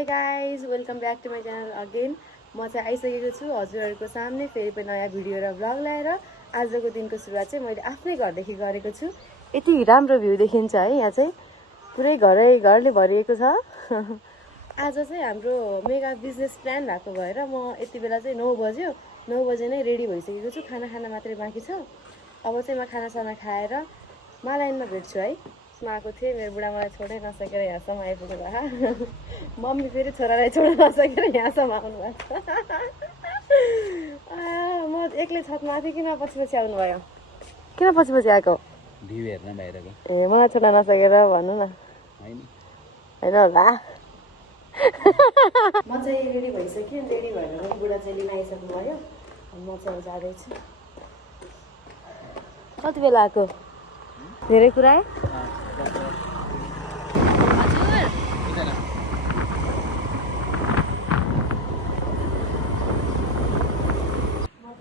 High guys welcome back to my channel again. म चाहिँ आइसकेको छु हजुरहरूको सामने फेरि पनि नयाँ भिडियो र भ्लग ल्याएर। आजको दिनको सुरुवात चाहिँ मैले आफ्नै घरदेखि गरेको छु। यति राम्रो भ्यू देखिन्छ है, यहाँ चाहिँ पुरै घरले भरिएको छ। आज चाहिँ हाम्रो मेगा बिजनेस प्लान भएको भएर म यति बेला चाहिँ 9 बज्यो, 9 बजे नै रेडी भइसकेको छु। खाना मात्रै बाँकी छ। अब चाहिँ म खानासाना खाएर मालाइनमा भेट्छु है। म आएको थिएँ, मेरो बुढा मलाई छोडै नसकेर यहाँसम्म आइपुग्नु भएको। मम्मी फेरि छोरालाई छोड्न नसकेर यहाँसम्म आउनु भएको छ। म एक्लै छतमा थिएँ, किन पछि आउनुभयो? किन पछि आएको? भ्यू हेर्न बाहिरको। ए मलाई छोड्न नसकेर भन्नु न। होइन होला। म चाहिँ रेडी भइसकेँ। रेडी भएर पनि बुढा चाहिँ लिन आइसक्नु भयो। म चाहिँ जाँदैछु। कति बेला आएको? धेरै कुरा है।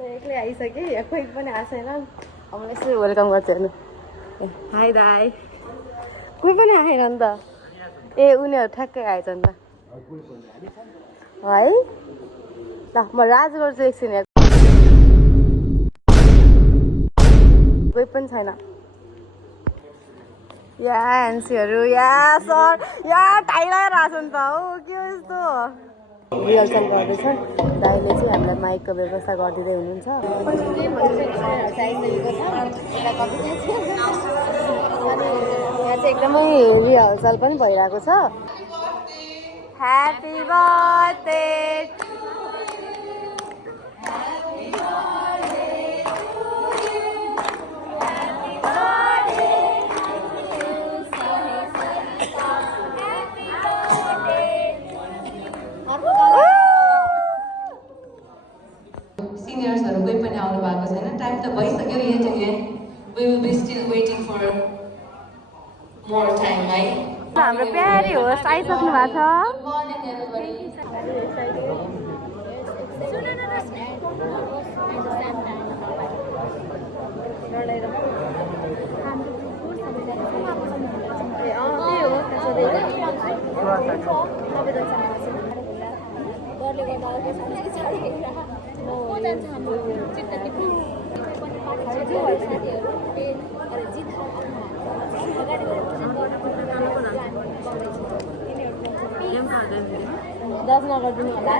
एक्लै आइसकेँ, यहाँ कोही पनि आएको छैन। अब मलाई यसो वेलकम गर्छु हेर्नु। हाई दाई। कोही पनि आएन नि त। ए उनीहरू ठ्याक्कै आएछ नि त है। ल म राज गर्छु एकछिन। कोही पनि छैन। या एन्सीहरू, या सर, या टाइ लगाएर आएको नि त हो। के हो यस्तो? रिहर्सल गर्दैछ। दाइले चाहिँ हामीलाई माइकको व्यवस्था गरिदिँदै हुनुहुन्छ। यहाँ चाहिँ एकदमै रिहर्सल पनि भइरहेको छ। Happy birthday. सिनियर्सहरू कोही पनि आउनु भएको छैन। टाइम त भइसक्यो। yet again we will be still waiting for more time, है। हाम्रो प्यारी होस्ट आइसक्नु भएको छ। Good morning everybody. दस नगरिदिनु होला।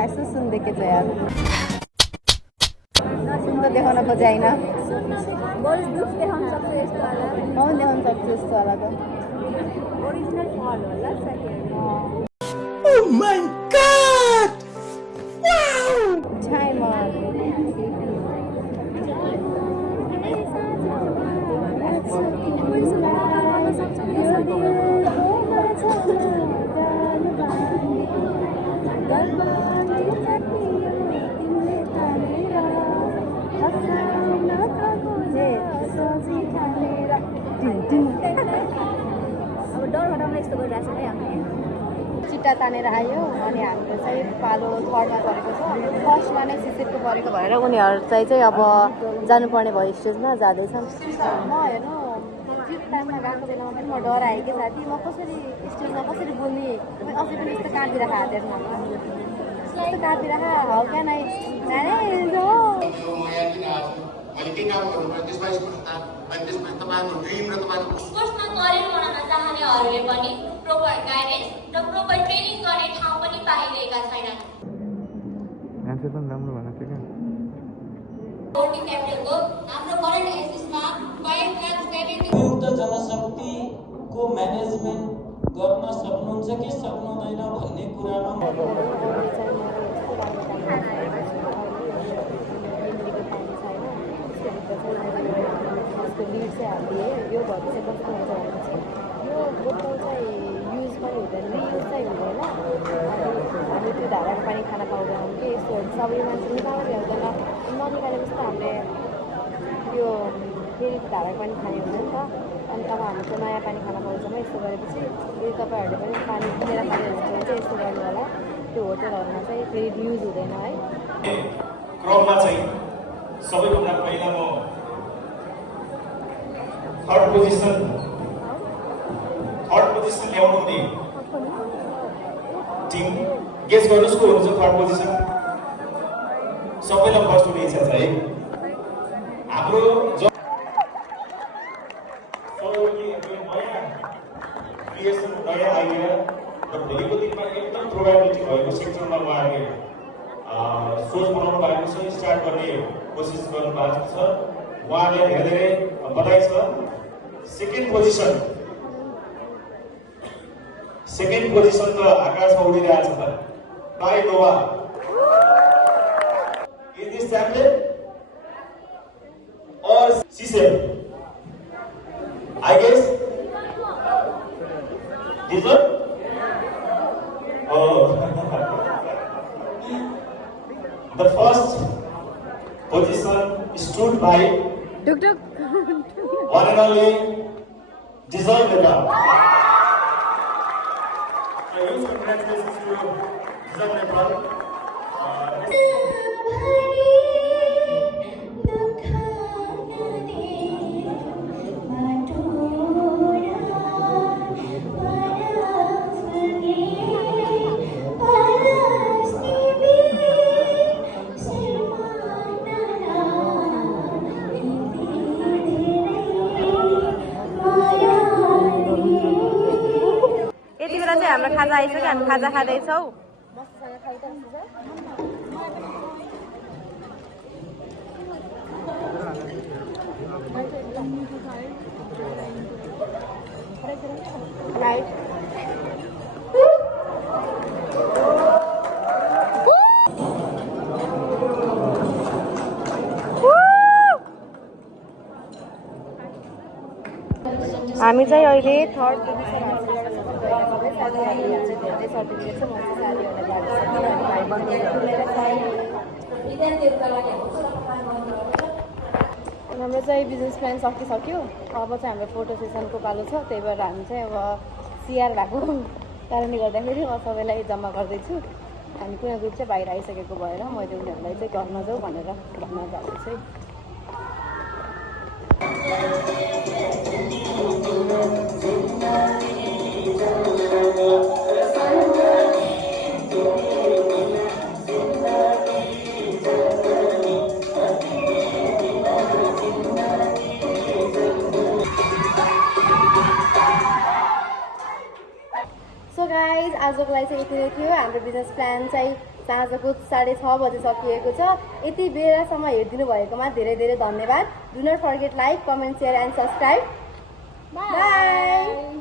यस्तो सुन देखेछ यार। सुन त देखाउन खोजे होइन। देखाउन सक्छु यस्तो वाला त। Oh my God! Wow! Time on. चिट्टा तानेर आयो अनि हाम्रो चाहिँ पालो थर्डमा परेको छ। फर्स्टमा नै सिसिरको परेको भएर उनीहरू चाहिँ अब जानुपर्ने भयो। स्टेजमा जाँदैछन्। म हेर्नु फिफ्थ टाइममा गएको बेलामा पनि म डराएँ कि साथी। म कसरी स्टेजमा कसरी बोल्ने, अझै पनि यस्तो काटिरहेको हातहरूमा यस्तो काटिरहेको हाउ क्या नै चाहनेहरूले पनि प्रोपर गाइडेन्स र प्रोपर ट्रेनिङ गर्ने ठाउँ पनि पाइरहेका छैनन्। क्यापिटलको हाम्रो करेन्ट एसिसमा 5,70,000 जनशक्तिको म्यानेजमेन्ट गर्न सक्नुहुन्छ कि सक्नुहुँदैन भन्ने कुरामा लिड चाहिँ हामीले यो घर चाहिँ कस्तो हुन्छ भने चाहिँ यो बोतल चाहिँ युज पनि हुँदैन, रियुज चाहिँ हुँदैन। अनि हामी त्यो धाराको पानी खान पाउँदैनौँ कि यस्तोहरू सबै मान्छे निकालेर ल्याउँदैन। ननिकालेपछि त हामीले त्यो फेरि धाराको पानी खाने हुन्छ नि त। अनि अब हामी चाहिँ नयाँ पानी खान पाउँछौँ यस्तो गरेपछि। यदि तपाईँहरूले पनि पानी किनेर खानुहुन्छ भने चाहिँ यस्तो गर्नु होला। त्यो होटलहरूमा चाहिँ फेरि रियुज हुँदैन है। क्रममा चाहिँ सबैभन्दा पहिला म थर्ड पोजिसन ल्याउनु हुने टिम गेस गर्नुहोस् को हुन्छ थर्ड पोजिसन। सबैलाई फर्स्ट हुने इच्छा छ है। हाम्रो नयाँ आइडिया र भोलिको दिनमा एकदम प्रोभाबिलिटी भएको सेक्टरमा उहाँहरूले सोच बनाउनु भएको छ, स्टार्ट गर्ने कोसिस गर्नु भएको छ। उहाँहरूलाई धेरै धेरै बधाई छ। सेकेन्ड पोजिसन त आकाशमा उडिरहेछ त। Bye Nova is this champion or sesame I guess Dessert? Oh. The first position stood by one and only Dessert Nepal. A huge congratulations to Dessert Nepal. यति बेला चाहिँ हाम्रो खाजा आइसक्यो, हामी खाजा खाँदैछौँ। हामी चाहिँ अहिले थर्ड पोजिसन हासिल गर्न सक्छौँ। साथीहरूले चाहिँ धेरै सर्टिफिकेट छ। म चाहिँ साथीहरूलाई हाम्रो चाहिँ बिजनेस प्लान सकिसक्यो। अब चाहिँ हाम्रो फोटो सेसनको पालो छ। त्यही भएर हामी चाहिँ अब सिआर भएको कारणले गर्दाखेरि म सबैलाई जम्मा गर्दैछु। हामी कुनै ग्रुप चाहिँ बाहिर आइसकेको भएर मैले उनीहरूलाई चाहिँ घर नजाऊ भनेर भन्न जाँदैछु। सो गाइज आजको लागि चाहिँ यति नै थियो। हाम्रो बिजनेस प्लान चाहिँ साँझको 6:30 बजे सकिएको छ। यति बेलासम्म हेरिदिनु भएकोमा धेरै धेरै धन्यवाद। Do not forget like, comment, share and subscribe. By.